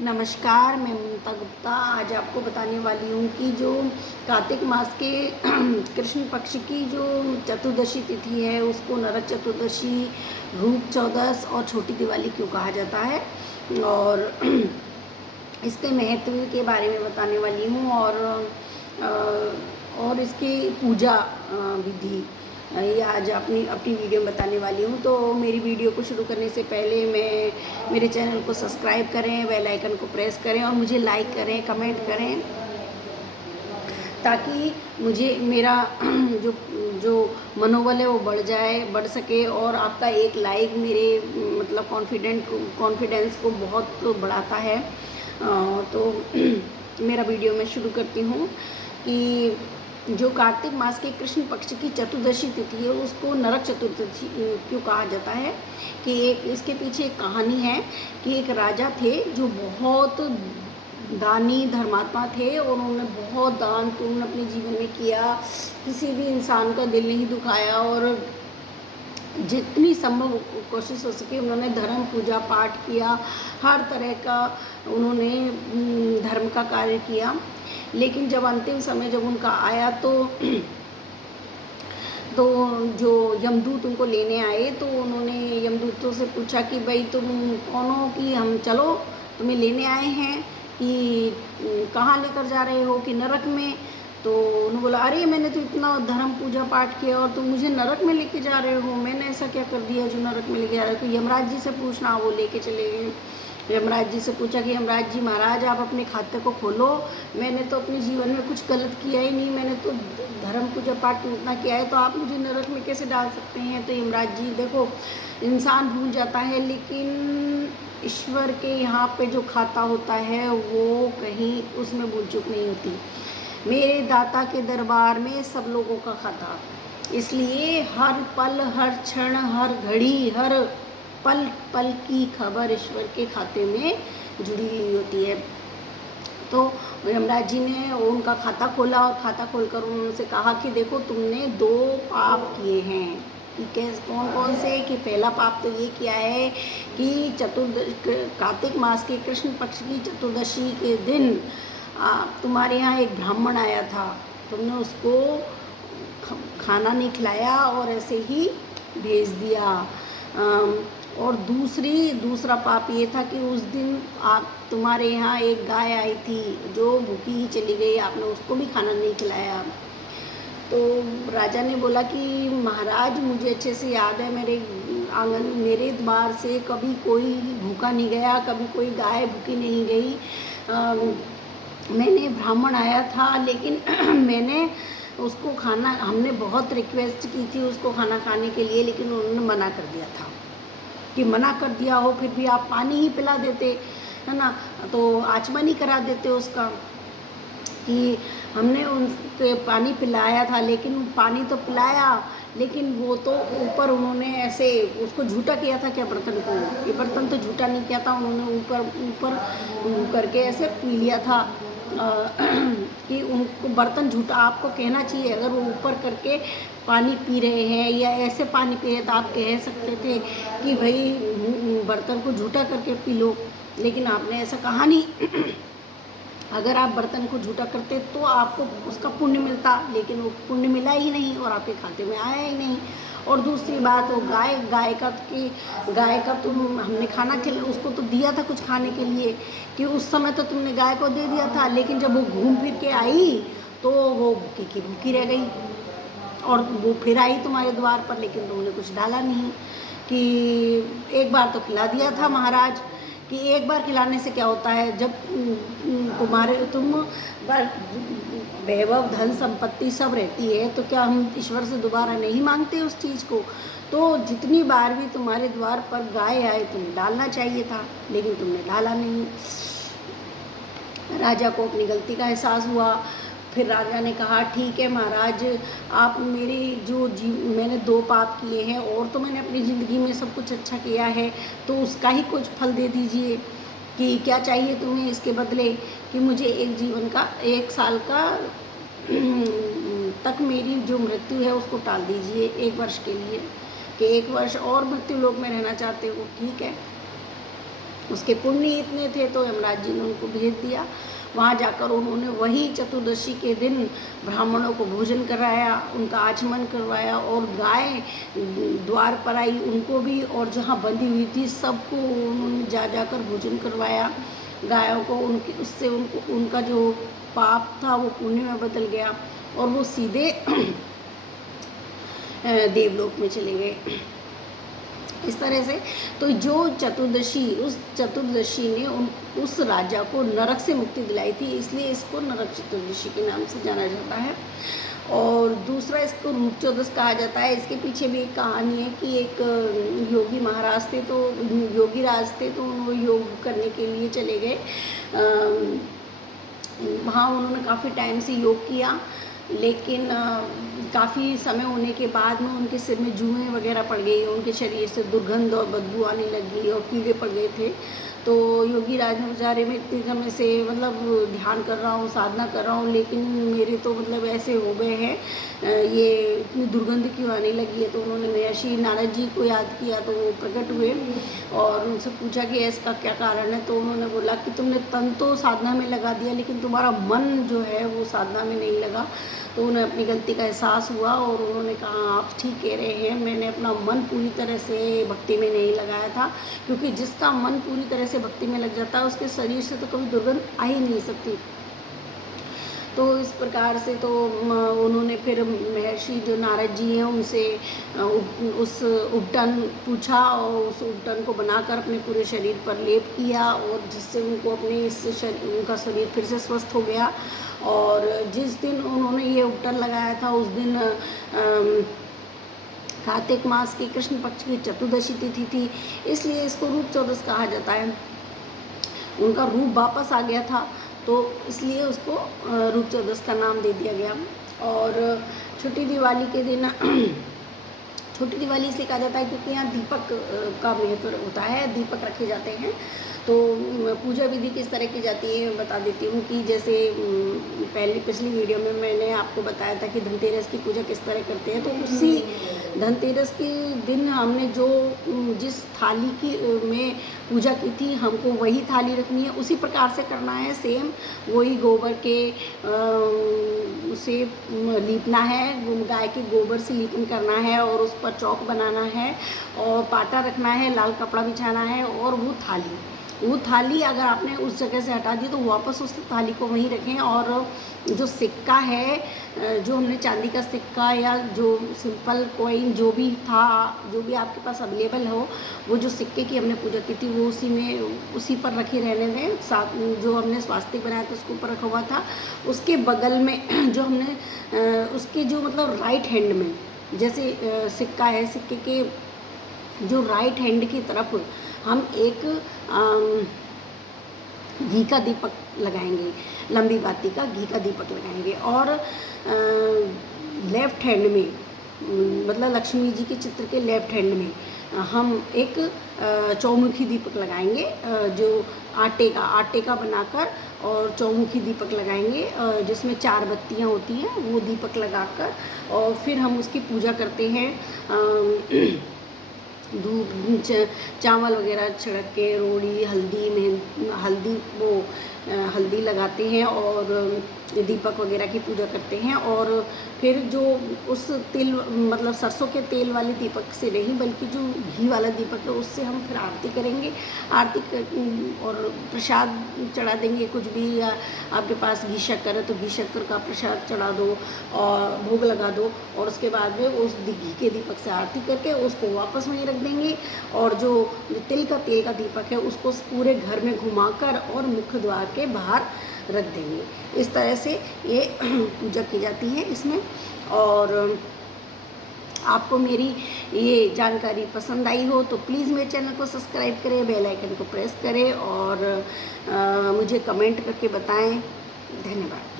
नमस्कार, मैं ममता गुप्ता आज आपको बताने वाली हूँ कि जो कार्तिक मास के कृष्ण पक्ष की जो चतुर्दशी तिथि है उसको नरक चतुर्दशी, रूप चौदस और छोटी दिवाली क्यों कहा जाता है और इसके महत्व के बारे में बताने वाली हूँ और इसकी पूजा विधि ये आज अपनी वीडियो में बताने वाली हूँ। तो मेरी वीडियो को शुरू करने से पहले मेरे चैनल को सब्सक्राइब करें, बेल आइकन को प्रेस करें और मुझे लाइक करें, कमेंट करें, ताकि मुझे मेरा जो जो मनोबल है वो बढ़ सके और आपका एक लाइक मेरे मतलब कॉन्फिडेंस को बहुत बढ़ाता है। तो मेरा वीडियो मैं शुरू करती हूँ कि जो कार्तिक मास के कृष्ण पक्ष की चतुर्दशी तिथि है उसको नरक चतुर्दशी क्यों कहा जाता है कि इसके पीछे एक कहानी है कि एक राजा थे जो बहुत दानी धर्मात्मा थे और उन्होंने बहुत दान पुण्य अपने जीवन में किया, किसी भी इंसान का दिल नहीं दुखाया और जितनी संभव कोशिश हो सके उन्होंने धर्म पूजा पाठ किया, हर तरह का उन्होंने धर्म का कार्य किया। लेकिन जब अंतिम समय जब उनका आया तो जो यमदूत उनको लेने आए तो उन्होंने यमदूतों से पूछा कि भाई तुम कौन हो कि हम चलो तुम्हें लेने आए हैं कि कहाँ लेकर जा रहे हो कि नरक में। तो उन्होंने बोला अरे मैंने तो इतना धर्म पूजा पाठ किया और तुम मुझे नरक में लेके जा रहे हो, मैंने ऐसा क्या कर दिया जो नरक में लेके जा रहे हो। तो यमराज जी से पूछना, वो लेके चले गए। यमराज जी से पूछा कि यमराज जी महाराज आप अपने खाते को खोलो, मैंने तो अपने जीवन में कुछ गलत किया ही नहीं, मैंने तो धर्म पूजा पाठ इतना किया है, तो आप मुझे नरक में कैसे डाल सकते हैं। तो यमराज जी देखो इंसान भूल जाता है लेकिन ईश्वर के यहाँ पे जो खाता होता है वो कहीं उसमें भूल चूक नहीं होती। मेरे दाता के दरबार में सब लोगों का खाता, इसलिए हर पल हर क्षण हर घड़ी हर पल पल की खबर ईश्वर के खाते में जुड़ी हुई होती है। तो यमराज जी ने उनका खाता खोला और खाता खोलकर उनसे कहा कि देखो तुमने 2 पाप किए हैं कि कैसे कौन कौन से कि पहला पाप तो ये किया है कि कार्तिक मास के कृष्ण पक्ष की चतुर्दशी के दिन तुम्हारे यहाँ एक ब्राह्मण आया था, तुमने उसको खाना नहीं खिलाया और ऐसे ही भेज दिया। और दूसरा पाप ये था कि उस दिन आप तुम्हारे यहाँ एक गाय आई थी जो भूखी ही चली गई, आपने उसको भी खाना नहीं खिलाया। तो राजा ने बोला कि महाराज मुझे अच्छे से याद है, मेरे आंगन मेरे द्वार से कभी कोई भूखा नहीं गया, कभी कोई गाय भूखी नहीं गई। मैंने ब्राह्मण आया था लेकिन मैंने उसको खाना, हमने बहुत रिक्वेस्ट की थी उसको खाना खाने के लिए लेकिन उन्होंने मना कर दिया था। कि मना कर दिया हो फिर भी आप पानी ही पिला देते, है ना, तो आचमन ही करा देते उसका कि हमने उनके पानी पिलाया था लेकिन पानी तो पिलाया लेकिन वो तो ऊपर उन्होंने ऐसे उसको झूठा किया था क्या बर्तन को, ये बर्तन तो झूठा नहीं किया था, उन्होंने ऊपर करके ऐसे पी लिया था। कि उनको बर्तन झूठा आपको कहना चाहिए, अगर वो ऊपर करके पानी पी रहे हैं या ऐसे पानी पी रहे तो आप कह सकते थे कि भाई बर्तन को झूठा करके पी लो, लेकिन आपने ऐसा कहा नहीं। अगर आप बर्तन को झूठा करते तो आपको उसका पुण्य मिलता, लेकिन वो पुण्य मिला ही नहीं और आपके खाते में आया ही नहीं। और दूसरी बात वो गाय का तुम हमने खाना खिला उसको तो दिया था कुछ खाने के लिए कि उस समय तो तुमने गाय को दे दिया था, लेकिन जब वो घूम फिर के आई तो वो भूखी की भूखी रह गई और वो फिर आई तुम्हारे द्वार पर लेकिन तुमने कुछ डाला नहीं। कि एक बार तो खिला दिया था महाराज, कि एक बार खिलाने से क्या होता है, जब तुम वैभव धन संपत्ति सब रहती है तो क्या हम ईश्वर से दोबारा नहीं मांगते उस चीज़ को। तो जितनी बार भी तुम्हारे द्वार पर गाय आए तुम्हें डालना चाहिए था लेकिन तुमने डाला नहीं। राजा को अपनी गलती का एहसास हुआ। फिर राजा ने कहा ठीक है महाराज, आप मैंने 2 पाप किए हैं और तो मैंने अपनी ज़िंदगी में सब कुछ अच्छा किया है तो उसका ही कुछ फल दे दीजिए, कि क्या चाहिए तुम्हें इसके बदले, कि मुझे एक साल का तक मेरी जो मृत्यु है उसको टाल दीजिए 1 वर्ष के लिए, कि 1 वर्ष और मृत्यु लोक में रहना चाहते हो, ठीक है। उसके पुण्य इतने थे तो यमराज जी ने उनको भेज दिया। वहाँ जाकर उन्होंने वही चतुर्दशी के दिन ब्राह्मणों को भोजन कराया, उनका आचमन करवाया, और गाय द्वार पर आई उनको भी, और जहाँ बंधी हुई थी सबको उन्होंने जा जाकर भोजन करवाया गायों को। उनकी उससे उनका जो पाप था वो पुण्य में बदल गया और वो सीधे देवलोक में चले गए। इस तरह से तो जो चतुर्दशी, उस चतुर्दशी ने उस राजा को नरक से मुक्ति दिलाई थी, इसलिए इसको नरक चतुर्दशी के नाम से जाना जाता है। और दूसरा, इसको रूप चौदस कहा जाता है। इसके पीछे भी एक कहानी है कि एक योगी महाराज थे, तो योगी राज थे, तो उन्होंने योग करने के लिए चले गए। वहाँ उन्होंने काफ़ी टाइम से योग किया, लेकिन काफ़ी समय होने के बाद में उनके सिर में जुएँ वगैरह पड़ गई, उनके शरीर से दुर्गंध और बदबू आने लगी और कीड़े पड़ गए थे। तो योगी राज ने बेचारे, में इतने समय से मतलब ध्यान कर रहा हूँ, साधना कर रहा हूँ, लेकिन मेरे तो मतलब ऐसे हो गए हैं, ये इतनी दुर्गंध क्यों आने लगी है। तो उन्होंने महर्षि नारद जी को याद किया, तो वो प्रकट हुए और उनसे पूछा कि इसका क्या कारण है। तो उन्होंने बोला कि तुमने तन तो साधना में लगा दिया, लेकिन तुम्हारा मन जो है वो साधना में नहीं लगा। तो उन्हें अपनी गलती का एहसास हुआ और उन्होंने कहा आप ठीक कह रहे हैं, मैंने अपना मन पूरी तरह से भक्ति में नहीं लगाया था, क्योंकि जिसका मन पूरी तरह से भक्ति में लग जाता है उसके शरीर से तो कभी दुर्गंध आ ही नहीं सकती। तो इस प्रकार से तो उन्होंने फिर महर्षि जो नारद जी हैं उनसे उस उपटन पूछा और उस उपटन को बनाकर अपने पूरे शरीर पर लेप किया, और जिससे उनको अपने उनका शरीर फिर से स्वस्थ हो गया। और जिस दिन उन्होंने ये उपटन लगाया था उस दिन कार्तिक मास की कृष्ण पक्ष की चतुर्दशी तिथि थी, इसलिए इसको रूप चौदस कहा जाता है। उनका रूप वापस आ गया था, तो इसलिए उसको रूप चौदस का नाम दे दिया गया। और छोटी दिवाली के दिन छोटी दिवाली इसलिए कहा जाता है क्योंकि यहाँ दीपक का महत्व होता है, दीपक रखे जाते हैं। तो पूजा विधि किस तरह की जाती है मैं बता देती हूँ कि जैसे पिछली वीडियो में मैंने आपको बताया था कि धनतेरस की पूजा किस तरह करते हैं। तो उसी धनतेरस के दिन हमने जिस थाली की में पूजा की थी, हमको वही थाली रखनी है, उसी प्रकार से करना है। सेम वही गोबर के से लीपना है, गाय के गोबर से लीपन करना है और उस पर चौक बनाना है और पाटा रखना है, लाल कपड़ा बिछाना है। और वो थाली अगर आपने उस जगह से हटा दी तो वापस उस थाली को वहीं रखें। और जो सिक्का है, जो हमने चांदी का सिक्का या जो सिंपल कॉइन जो भी था, जो भी आपके पास अवेलेबल हो, वो जो सिक्के की हमने पूजा की थी वो उसी पर रखे रहने दें। साथ जो हमने स्वास्तिक बनाया था उसके ऊपर रखा हुआ था। उसके बगल में जो हमने उसके जो मतलब राइट हैंड में जैसे सिक्का है, सिक्के के जो राइट हैंड की तरफ हम एक घी का दीपक लगाएंगे, लंबी बाती का घी का दीपक लगाएंगे। और लेफ्ट हैंड में मतलब लक्ष्मी जी के चित्र के लेफ्ट हैंड में हम एक चौमुखी दीपक लगाएंगे, जो आटे का बनाकर और चौमुखी दीपक लगाएंगे, जिसमें 4 बत्तियां होती हैं, वो दीपक लगाकर और फिर हम उसकी पूजा करते हैं। दूध चावल वगैरह छिड़क के रोड़ी हल्दी लगाते हैं और दीपक वगैरह की पूजा करते हैं। और फिर जो उस तिल मतलब सरसों के तेल वाले दीपक से नहीं बल्कि जो घी वाला दीपक है उससे हम फिर आरती करेंगे। और प्रसाद चढ़ा देंगे, कुछ भी, या आपके पास घी शक्कर है तो घी शक्कर का प्रसाद चढ़ा दो और भोग लगा दो। और उसके बाद में उस घी के दीपक से आरती करके उसको वापस वहीं रख देंगे। और जो तेल का दीपक है उसको पूरे घर में घुमाकर और मुख्य द्वार के बाहर रख देंगे। इस तरह से ये पूजा की जाती है इसमें। और आपको मेरी ये जानकारी पसंद आई हो तो प्लीज़ मेरे चैनल को सब्सक्राइब करें, बेल आइकन को प्रेस करें और मुझे कमेंट करके बताएं। धन्यवाद।